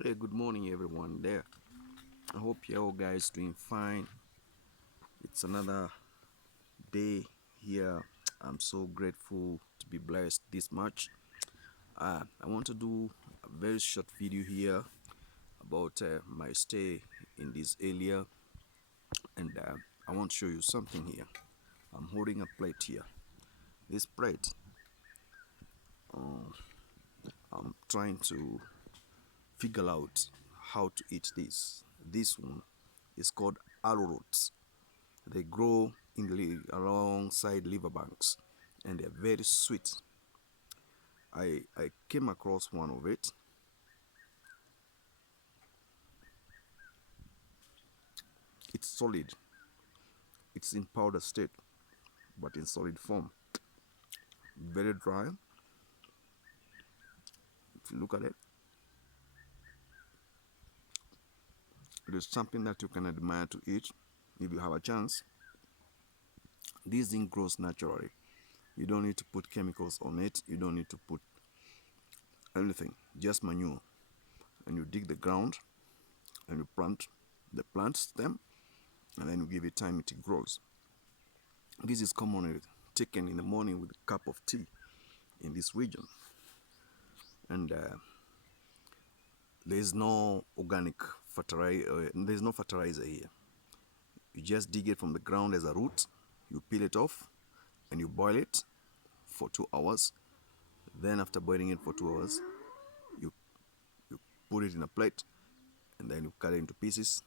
Hey, good morning, everyone there. I hope you all guys doing fine. It's another day here. I'm so grateful to be blessed this much. I want to do a very short video here about my stay in this area, and I want to show you something here. I'm holding a plate here. This plate, I'm trying to figure out how to eat this. This one is called arrowroot. They grow in alongside riverbanks and they're very sweet. I came across one of it. It's solid. It's in powder state, but in solid form. Very dry. If you look at it, it is something that you can admire to eat if you have a chance. This thing grows naturally. You don't need to put chemicals on it. You don't need to put anything, just manure. And you dig the ground and you plant the plant stem and then you give it time it grows. This is commonly taken in the morning with a cup of tea in this region. And there's no organic fertilizer, there's no fertilizer here. You just dig it from the ground as a root, you peel it off, and you boil it for 2 hours. Then after boiling it for 2 hours, you, you put it in a plate, and then you cut it into pieces,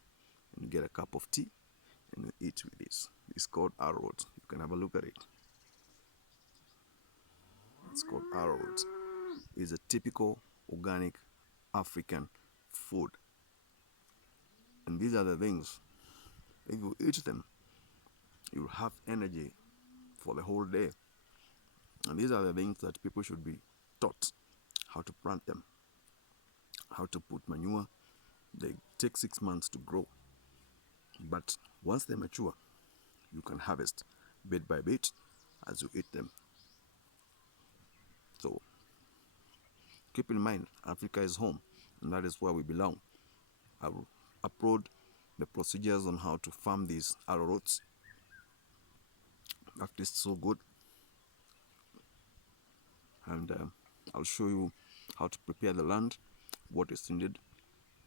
and you get a cup of tea, and you eat with this. It's called arrowroot. You can have a look at it. It's called arrowroot. It's a typical organic African food. And these are the things, if you eat them, you'll have energy for the whole day. And these are the things that people should be taught how to plant them, how to put manure. They take 6 months to grow. But once they mature, you can harvest bit by bit as you eat them. So keep in mind, Africa is home, and that is where we belong. I will upload the procedures on how to farm these arrowroots. That is so good. And I'll show you how to prepare the land, what is needed,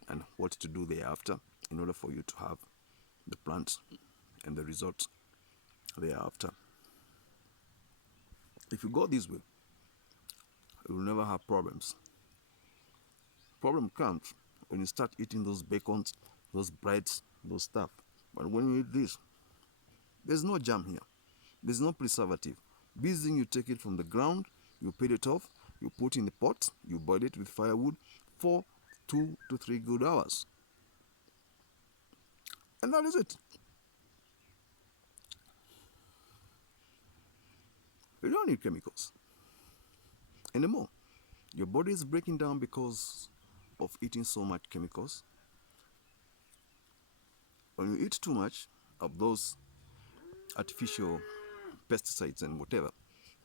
and what to do thereafter in order for you to have the plant and the result thereafter. If you go this way, you will never have problems. Problem comes when you start eating those bacons, those breads, those stuff. But when you eat this, there's no jam here. There's no preservative. This thing, you take it from the ground, you peel it off, you put in the pot, you boil it with firewood for 2 to 3 good hours. And that is it. You don't need chemicals anymore. Your body is breaking down because of eating so much chemicals. When you eat too much of those artificial pesticides and whatever,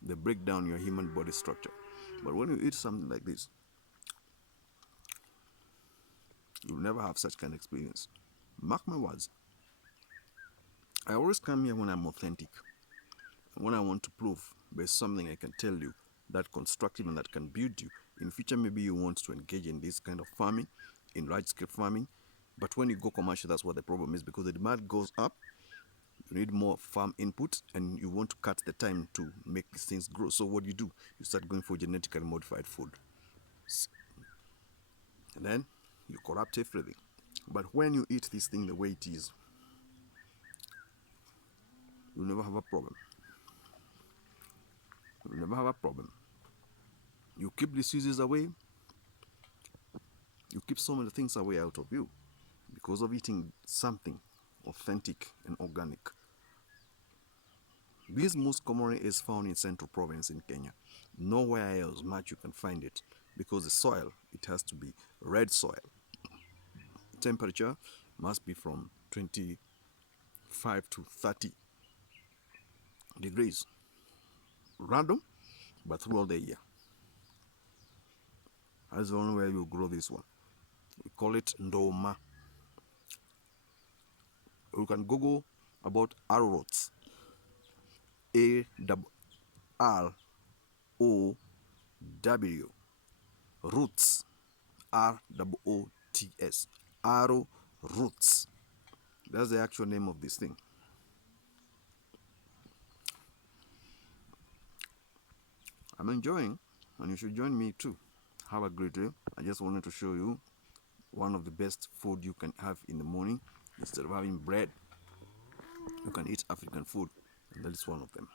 they break down your human body structure. But when you eat something like this, you'll never have such kind of experience. Mark my words. I always come here when I'm authentic. When I want to prove there's something I can tell you that constructive and that can build you. In future, maybe you want to engage in this kind of farming, in large-scale farming. But when you go commercial, that's what the problem is, because the demand goes up. You need more farm input, and you want to cut the time to make these things grow. So what do? You start going for genetically modified food. And then you corrupt everything. But when you eat this thing the way it is, you'll never have a problem. You'll never have a problem. You keep diseases away. You keep so many things away out of you because of eating something authentic and organic. This most commonly is found in Central Province in Kenya. Nowhere else much you can find it because the soil, it has to be red soil. Temperature must be from 25 to 30 degrees. Random, but throughout the year. That's the only way you grow this one. We call it ndoma. You can Google about arrowroot. A-R-R-O-W. Roots. R-O-O-T-S. Arrow roots. That's the actual name of this thing. I'm enjoying, and you should join me too. Have a great day. I just wanted to show you one of the best food you can have in the morning. Instead of having bread, you can eat African food, and that is one of them.